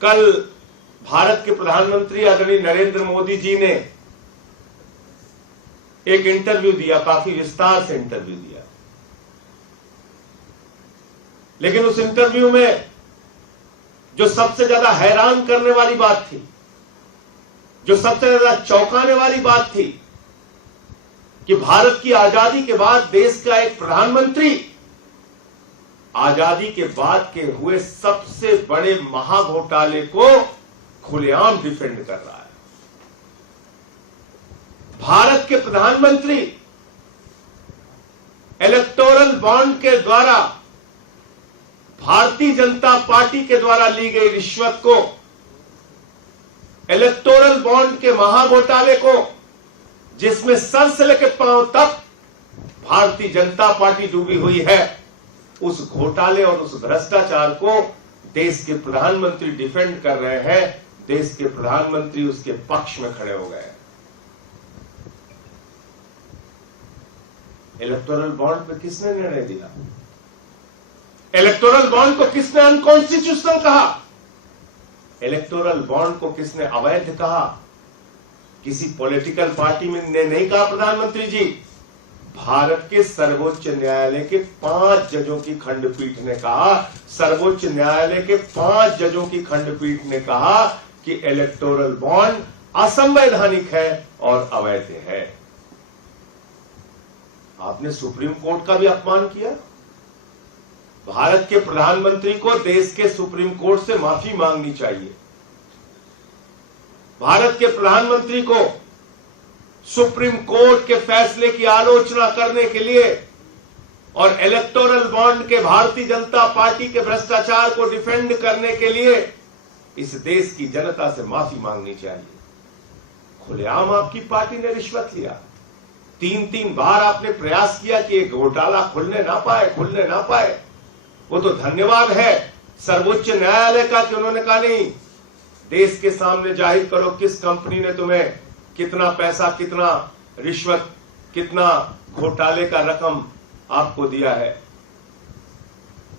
कल भारत के प्रधानमंत्री आदरणीय नरेंद्र मोदी जी ने एक इंटरव्यू दिया, काफी विस्तार से इंटरव्यू दिया, लेकिन उस इंटरव्यू में जो सबसे ज्यादा हैरान करने वाली बात थी, जो सबसे ज्यादा चौंकाने वाली बात थी कि भारत की आजादी के बाद देश का एक प्रधानमंत्री आजादी के बाद के हुए सबसे बड़े महाघोटाले को खुलेआम डिफेंड कर रहा है। भारत के प्रधानमंत्री इलेक्टोरल बॉन्ड के द्वारा भारतीय जनता पार्टी के द्वारा ली गई रिश्वत को, इलेक्टोरल बॉन्ड के महाघोटाले को, जिसमें सर से लेकर पांव तक भारतीय जनता पार्टी डूबी हुई है, उस घोटाले और उस भ्रष्टाचार को देश के प्रधानमंत्री डिफेंड कर रहे हैं। देश के प्रधानमंत्री उसके पक्ष में खड़े हो गए। इलेक्टोरल बॉन्ड पे किसने निर्णय दिया? इलेक्टोरल बॉन्ड को किसने अनकॉन्स्टिट्यूशनल कहा? इलेक्टोरल बॉन्ड को किसने अवैध कहा? किसी पॉलिटिकल पार्टी में ने नहीं कहा प्रधानमंत्री जी। भारत के सर्वोच्च न्यायालय के 5 जजों की खंडपीठ ने कहा, सर्वोच्च न्यायालय के 5 जजों की खंडपीठ ने कहा कि इलेक्टोरल बॉन्ड असंवैधानिक है और अवैध है। आपने सुप्रीम कोर्ट का भी अपमान किया। भारत के प्रधानमंत्री को देश के सुप्रीम कोर्ट से माफी मांगनी चाहिए। भारत के प्रधानमंत्री को सुप्रीम कोर्ट के फैसले की आलोचना करने के लिए और इलेक्टोरल बॉन्ड के भारतीय जनता पार्टी के भ्रष्टाचार को डिफेंड करने के लिए इस देश की जनता से माफी मांगनी चाहिए। खुलेआम आपकी पार्टी ने रिश्वत लिया। 3 बार आपने प्रयास किया कि ये घोटाला खुलने ना पाए। वो तो धन्यवाद है सर्वोच्च न्यायालय का कि उन्होंने कहा नहीं, देश के सामने जाहिर करो किस कंपनी ने तुम्हें कितना पैसा, कितना रिश्वत, कितना घोटाले का रकम आपको दिया है।